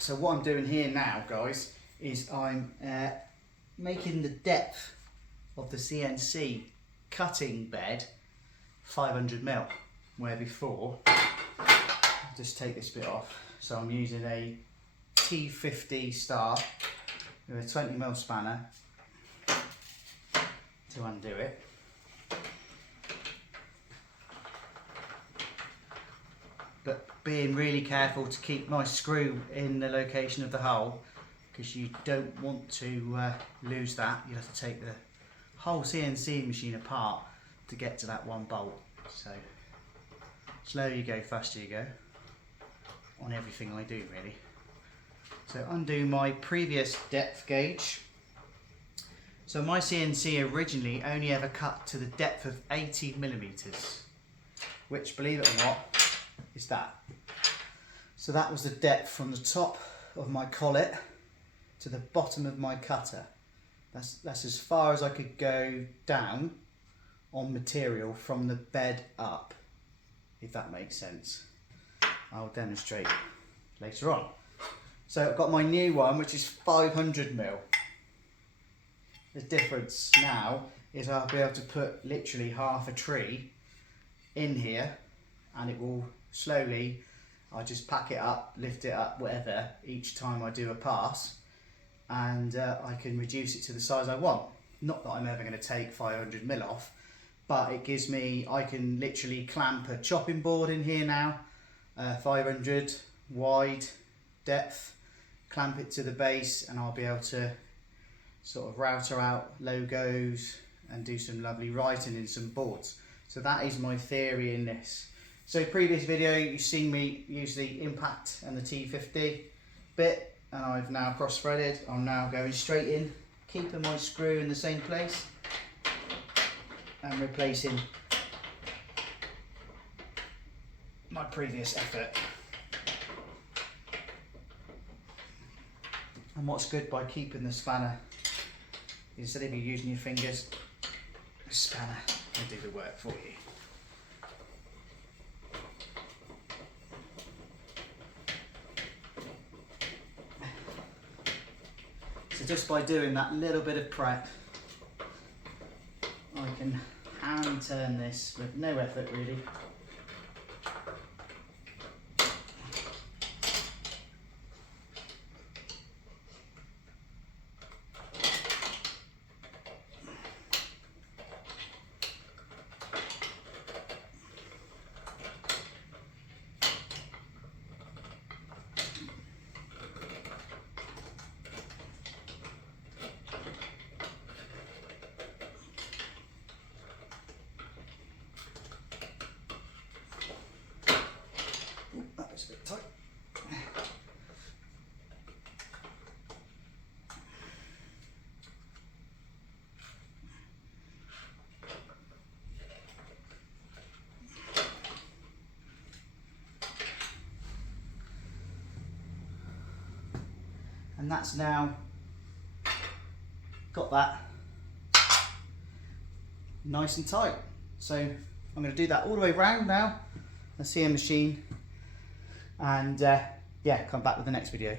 So what I'm doing here now, guys, is I'm making the depth of the CNC cutting bed 500mm, where before, I'll just take this bit off. So I'm using a T50 star with a 20mm spanner to undo it. But being really careful to keep my screw in the location of the hole, because you don't want to lose that. You have to take the whole CNC machine apart to get to that one bolt. So slower you go, faster you go on everything I do, really. So undo my previous depth gauge. So my CNC originally only ever cut to the depth of 80mm, which, believe it or not, is that. So that was the depth from the top of my collet to the bottom of my cutter. That's as far as I could go down on material from the bed up, if that makes sense. I'll demonstrate later on. So I've got my new one, which is 500mm. The difference now is I'll be able to put literally half a tree in here, and it will slowly, I just pack it up, lift it up, whatever, each time I do a pass, and I can reduce it to the size I want. Not that I'm ever going to take 500mm off, but it gives me, I can literally clamp a chopping board in here now, 500 wide depth, clamp it to the base, and I'll be able to sort of router out logos and do some lovely writing in some boards. So that is my theory in this. So previous video, you've seen me use the impact and the T50 bit, and I've now cross-threaded. I'm now going straight in, keeping my screw in the same place and replacing my previous effort. And what's good by keeping the spanner, instead of you using your fingers, the spanner will do the work for you. So just by doing that little bit of prep, I can hand turn this with no effort really. That was a bit tight. And that's now got that nice and tight. So I'm going to do that all the way around now, the CNC machine, and yeah, come back with the next video.